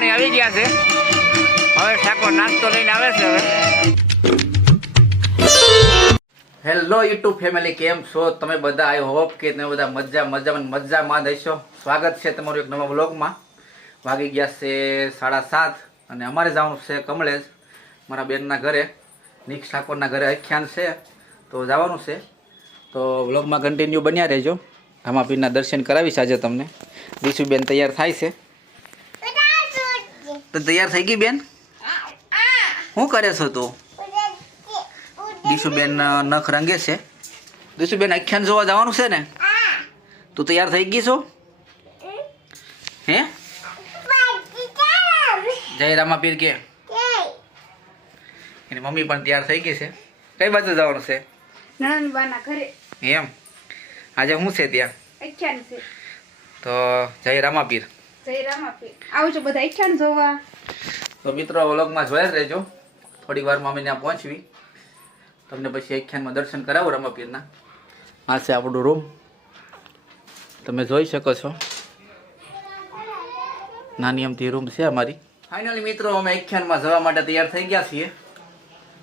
પાણી આવી ગયા છે. હવે ઠાકોર નાસ્તો લઈને આવે છે. હવે હેલો યુટ્યુબ ફેમિલી, કેમ છો તમે બધા? આઈ હોપ કે તમે બધા મજામાં હશો. સ્વાગત છે તમારું એક નવા વ્લોગમાં. વાગી ગયા છે 7:30 અને અમારે જવાનું છે કમળેજ, મારા બેનના ઘરે. નિક ઠાકોરના ઘરે આખ્યાન છે તો જવાનું છે. તો વ્લોગમાં કન્ટિન્યુ બન્યા રહેજો. રામાપીરના દર્શન કરાવીશ આજે તમને. દીશુબેન તૈયાર થાય છે. તો તૈયાર થઈ ગઈ બેન? શું કરે છો તું? દીશુબેન નખ રંગે છે. દીશુબેન આખ્યાન જોવા જવાનું છે ને? તું તૈયાર થઈ ગઈ છો? હે જય રામાપીર કે એની મમ્મી પણ તૈયાર થઈ ગઈ છે. કઈ બાજુ જવાનું છે? નણંદબાના ઘરે. એમ આજે શું છે ત્યાં? આખ્યાન છે. તો જય રામાપીર. જય રામાપીર. આવજો બધા આખ્યાન જોવા. તો મિત્રો વ્લોગમાં જોયા જ રહેજો. થોડી વારમાં અમે ત્યાં પહોંચવી, તમને પછી આખ્યાનમાં દર્શન કરાવો રામાપીરના. આ છે આપણું રૂમ, તમે જોઈ શકો છો. નાની અમથી રૂમ છે અમારી. ફાઇનલી મિત્રો અમે આખ્યાનમાં જવા માટે તૈયાર થઈ ગયા છીએ.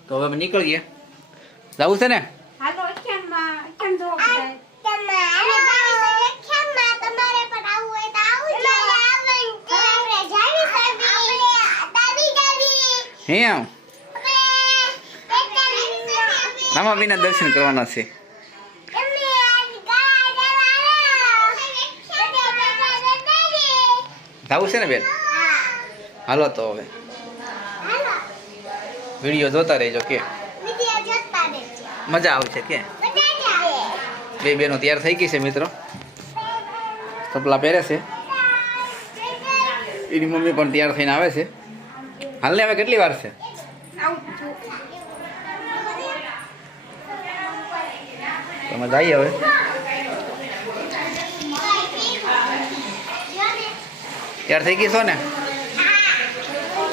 તો હવે અમે નીકળીએ. જવું છે ને? હાલો આખ્યાનમાં. આખ્યાન જોવા બધા. હે રામાપીરના દર્શન કરવાના છે. જવું છે ને બેન? હાલો તો હવે વિડીયો જોતા રહેજો. કે મજા આવશે કે? બે બેનો તૈયાર થઈ ગઈ છે મિત્રો. ચપલા પહેરે છે. એની મમ્મી પણ તૈયાર થઈને આવે છે. હાલને હવે કેટલી વાર છે? તમે જઈએ હવે. તૈયાર થઈ ગઈ છો ને?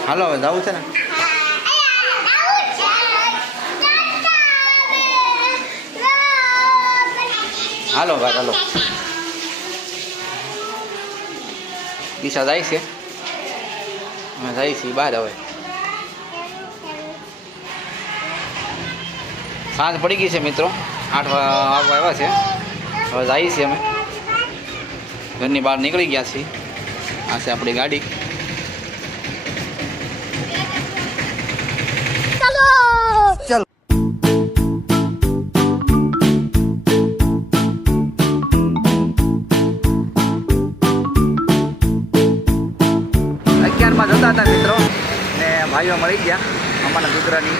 હાલો હવે જવું છે ને? હાલો ભાઈ હાલો. દિશા જાય છે, અમે જાય છીએ બહાર. હવે સાંજ પડી ગઈ છે મિત્રો. 8 વાગવા આવ્યા છે. હવે જઈએ છીએ અમે. ઘરની બહાર નીકળી ગયા છીએ. આ છે આપણી ગાડી. ચલો અગિયારમાં જતા હતા મિત્રો ને ભાઈઓ મળી ગયા. અમારા દીકરાની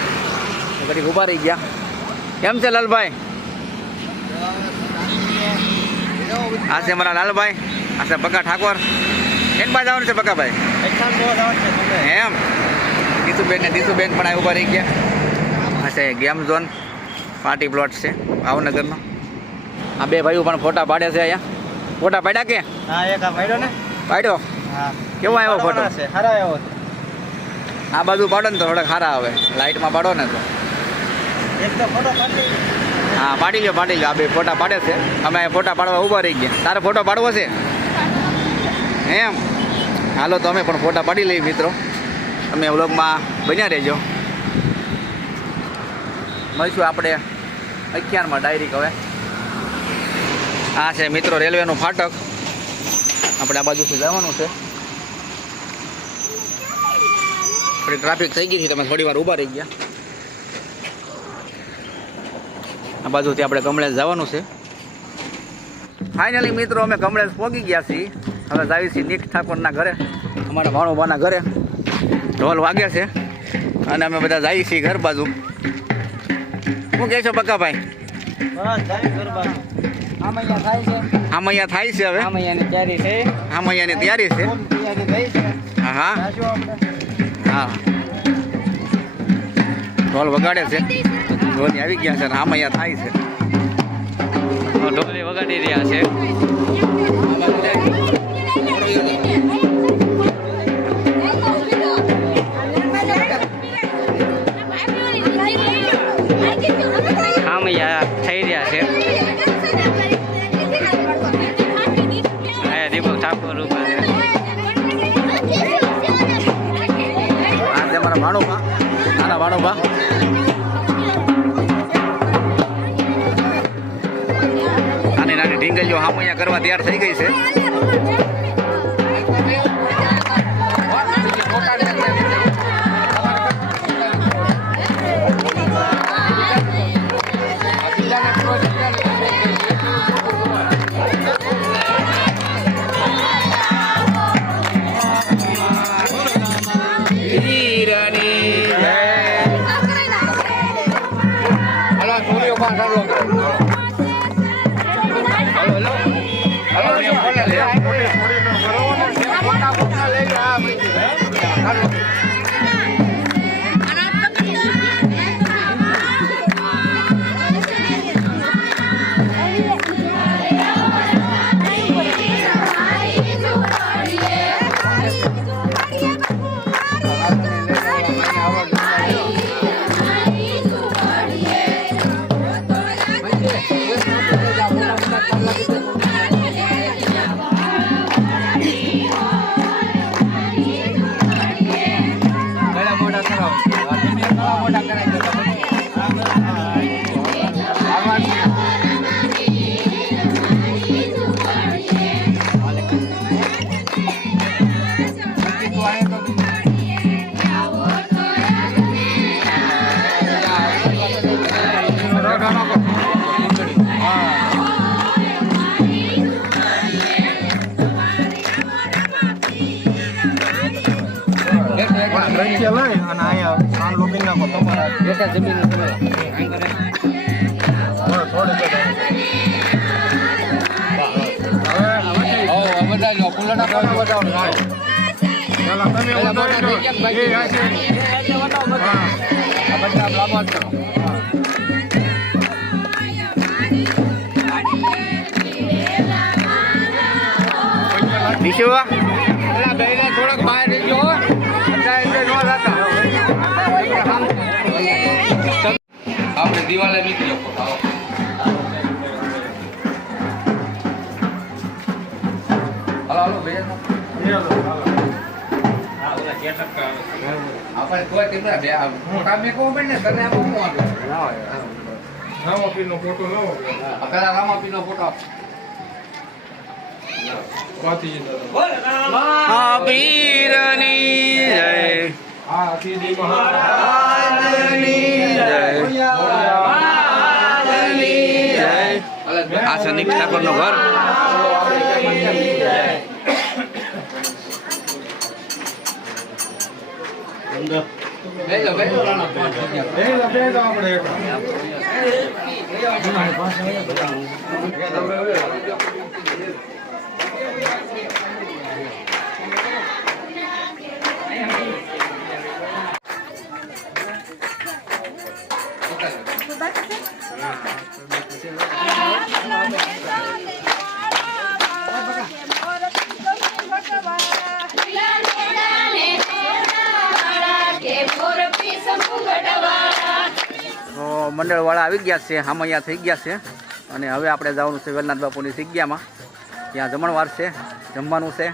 ઘડી ઊભા રહી ગયા. કેમ છે લાલભાઈ? આ છે અમારા લાલભાઈ. આ છે બકા ઠાકોર. કેમ બા જવાનું છે બકાભાઈ? એમ દીશુબેન ને દીશુબેન પણ આ ઊભા રહી ગયા. આ છે ગેમ ઝોન પાર્ટી પ્લોટ છે ભાવનગરનો. આ બે ભાઈઓ પણ ફોટા પાડે છે અહીંયા. ફોટા પાડ્યા કે? હા, એક આ પાડ્યો ને. પાડ્યો? હા. કેવો આવ્યો ફોટો? સારો આવ્યો. આ બાજુ પાડો ને તો થોડાક સારા આવે. લાઇટમાં પાડો ને તો. એક તો ફોટો પાડી. હા પાડી લ્યો. આ બે ફોટા પાડે છે. અમે ફોટા પાડવા ઊભા રહી ગયા. તારે ફોટો પાડવો છે એમ? હાલો તો અમે પણ ફોટા પાડી લઈએ મિત્રો. તમે વ્લોગમાં બન્યા રહેજો. મળીશું આપણે અખ્યાનમાં ડાયરેક્ટ. હવે આ છે મિત્રો રેલવેનું ફાટક. આપણે આ બાજુથી જવાનું છે. થોડી ટ્રાફિક થઈ ગઈ છે, તમે થોડી વાર ઊભા રહી ગયા. આ બાજુથી આપણે કમળેજ જવાનું છે. ફાઇનલી મિત્રો અમે કમળેજ પહોંચી ગયા છીએ. હવે જાવી છીએ નિક ઠાકોરના ઘરે, અમારા ભાણુબાના ઘરે. ઢોલ વાગે છે અને અમે બધા જઈએ છીએ ઘર બાજુ. શું કહે છો બકાભાઈ? આમૈયા થાય છે. આમૈયા થાય છે. હવે આમૈયાની તૈયારી છે. આમૈયાની તૈયારી છે. હા હા હા. ઢોલ વગાડે છે. ઢોલી આવી ગયા છે અને આમૈયા થાય છે. ઢોલી વગાડી રહ્યા છે. આમૈયા થઈ રહ્યા છે. દીપક ઠાકોર ઉપર જો હામૈયા કરવા તૈયાર થઈ ગઈ છે. થોડાક બહાર આપણે દિવાલે નીકળ્યો ફોટો હાલો બે આપણે કોઈ ટીમના બે ફોટા મેં કહું ને તને આપો હું રામાપીરનો ફોટો લાવો. પેલા રામાપીરનો ફોટો મહાવીરની જય. આ સનીપ ઠાકોર નું ઘર. મંડળવાળા આવી ગયા છે, હામૈયા થઈ ગયા છે અને હવે આપણે જવાનું છે વેલનાથ બાપુની જગ્યામાં. ત્યાં જમણવાર છે, જમવાનું છે,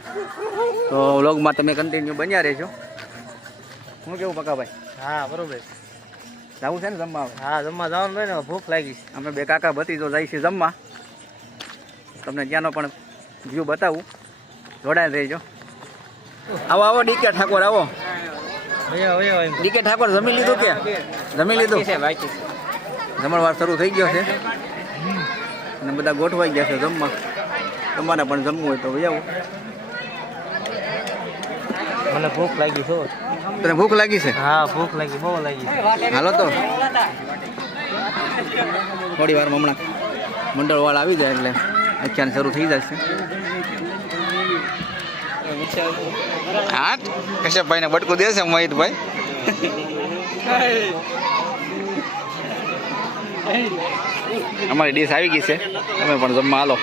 તો વ્લોગમાં તમે કન્ટિન્યુ બન્યા રહેજો. શું કેવું પકાભાઈ? હા બરોબર. જવું છે ને જમવા? હા જમવા જવાનું હોય ને, ભૂખ લાગી છે. અમે બે કાકા ભતીજો જાય છે જમવા. તમને ત્યાંનો પણ વ્યૂ બતાવું, જોડાયેલ રહેજો. આવો આવો ડીકે ઠાકોર આવો. ડીકે ઠાકોર જમી લીધું કે? જમી લીધું. જમણવાર શરૂ થઈ ગયો છે અને બધા ગોઠવાઈ ગયા છે જમવા. તમારે પણ જમવું હોય તો આવો. મને ભૂખ લાગી છે. તને ભૂખ લાગી છે? હા ભૂખ લાગી, બહુ લાગી. હાલો તો થોડી વારમાં હમણાં મંડળવાળા આવી જાય એટલે આખ્યાન શરૂ થઈ જશે. હા કશ્યપભાઈને બટકું દેશે મોહિતભાઈ. અમારી ડીશ આવી ગઈ છે, તમે પણ જમવા હાલો.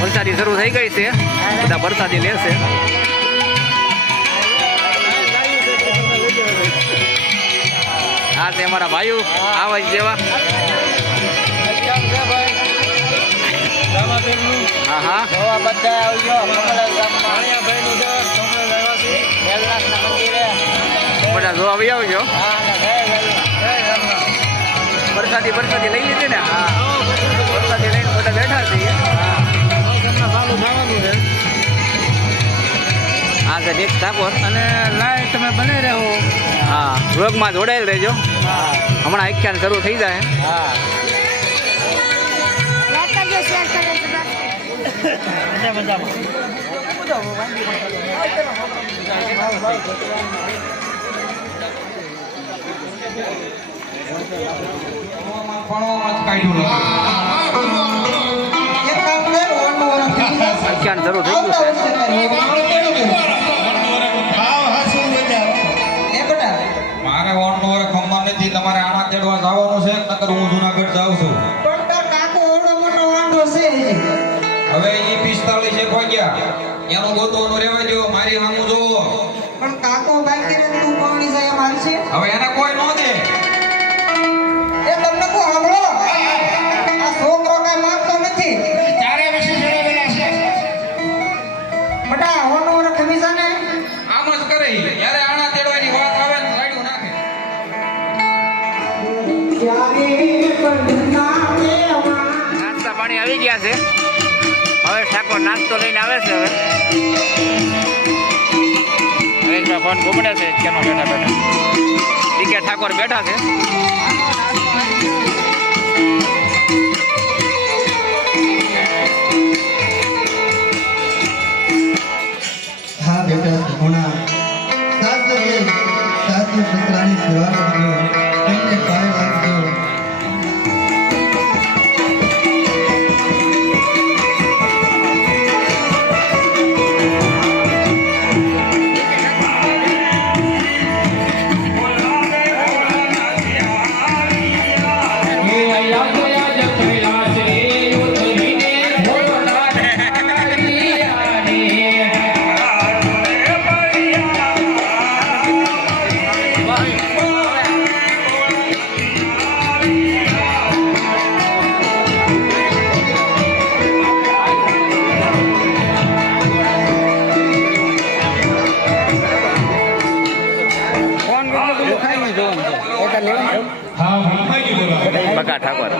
વરસાદી શરૂ થઈ ગઈ છે, બધા વરસાદી લેશે. આ છે અમારા ભાઈઓ આવા જ જેવા. હા હા બધા જો આવી આવજો. વરસાદી લઈ લીધી ને. વરસાદી લઈને બધા બેઠા છીએ. હા છે નેક્સ્ટ ઠાકોર. અને લાઈવ તમે બને રહો. હા વ્લોગમાં જોડાયેલ રહેજો. હમણાં આખ્યાન શરૂ થઈ જાય. હા મજામાં. આખ્યાન શરૂ થઈ ગયું છે. મારે ઓનનો વર ખમવા નથી. તમારે આના તેડવા જવાનું છે, નકર હું જુનાગઢ જાઉં છું. હવે એ 45 એક વાગ્યા એનો ગોતવાનું રહેવા દો. મારી સામું જોવો. પણ કાકો બાકી રે તું કોણી છે એમ હાલશે હવે એને કોઈ નો દે. એ તમને કો સાંભળો આ છોકરો કઈ માંગતો નથી ચારે વર્ષે ચડાવેલા છે. બટા હોનો રખમી છે ને આમ જ કરે ઈ. જ્યારે આના તેડવાની વાત આવે ને રાડ્યું નાખે. નાસ્તા પાણી આવી ગયા છે. હવે ઠાકોર નાસ્તો લઈને આવે છે. હવે ફોન ઘૂમડે છે કેનો બેઠા દીકે ઠાકોર બેઠા છે. હા બેટા ઘણા સાસુ પુત્રની સેવા કરજો, તેમને પાય લાગજો. બકા ઠાકોર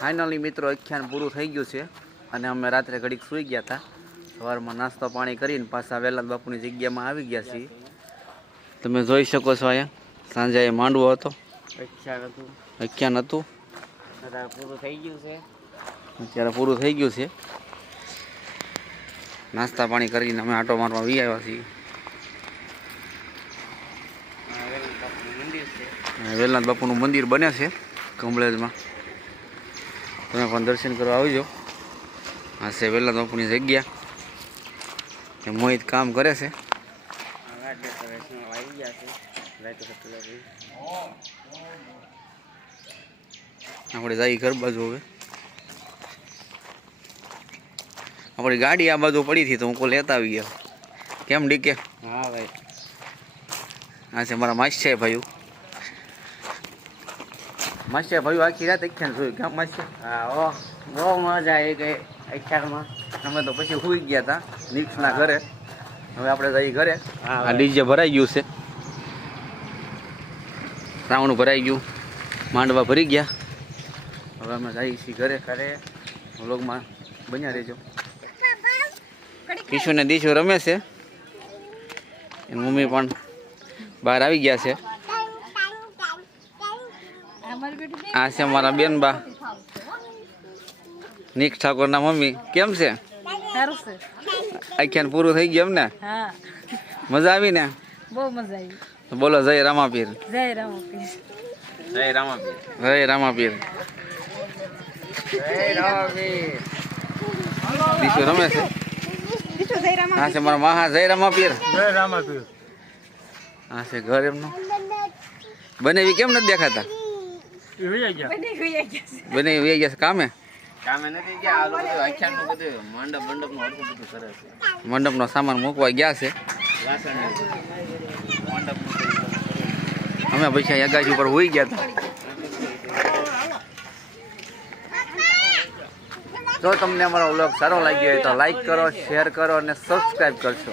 ફાઇનલી મિત્રો આખ્યાન પૂરું થઈ ગયું છે અને અમે રાત્રે ઘડીક સૂઈ ગયા હતા. સવારમાં નાસ્તો પાણી કરીને પાછા વેલાદ બાપુની જગ્યામાં આવી ગયા છીએ. તમે જોઈ શકો છો અહીંયા સાંજે માંડવો હતો, આખ્યાન હતું, પૂરું થઈ ગયું છે. અત્યારે પૂરું થઈ ગયું છે. નાસ્તા પાણી કરીને અમે આટો મારવા વી આવ્યા છીએ. વેલનાથ બાપુનું મંદિર બને છે કમળેજમાં. તમે પણ દર્શન કરવા આવજો. આ છે વેલનાથ બાપુની જગ્યા. એ મોહિત કામ કરે છે. આપણે જઈ ઘર બાજુ. હવે આપણી ગાડી આ બાજુ પડી હતી તો હું કોઈ લેતા આવી ગયો. કેમ ડીકે? હા ભાઈ. આ છે મારા માસ્યા ભાઈઓ. માસ્યા ભાઈઓ આખી રાત આખ્યાન જોયું. કેમ માસ્યા? હા ઓ બહુ મજા આવી ગઈ આખ્યાનમાં. અમે તો પછી સુઈ ગયા હતા નિક્ષના ઘરે. હવે આપણે જઈ ઘરે. હા આ ડીજે ભરાઈ ગયું છે. રાવણું ભરાઈ ગયું, માંડવા ભરી ગયા. હવે અમે જઈએ છીએ ઘરે. વ્લોગમાં બન્યા રહેજો. કિશોર દીશો રમે છે. એની મમ્મી પણ બહાર આવી ગયા છે. આ છે મારા બેનબા નિક ઠાકોરના મમ્મી. કેમ છે? આખ્યાન પૂરું થઈ ગયું એમ ને? મજા આવી ને? બહુ મજા આવી. તો બોલો જય રામાપીર. જય રામાપીર. જય રામાપીર. જય રામાપીર. જય રામાપીર. દીશો રમે છે. આ છે મારા મહા જય રામાપીર. જય રામાપીર. આ છે ઘર એમનું. બનેવી કેમ નથી દેખાતા? બધી હુઈ ગયા છે. બનેવી વહી ગયા છે કામે. કામે નથી ગયા આ લોકો બધું આખ્યાનનું બધું મંડપનું હરખું બધું કરે છે. મંડપનો સામાન મૂકવા ગયા છે. વાસણ મંડપનું અમે પછી અહીં અગાસી ઉપર હોઈ ગયા હતા. જો તમને અમારો વ્લોગ સારો લાગ્યો હોય તો લાઈક કરો, શેર કરો અને સબસ્ક્રાઈબ કરશો.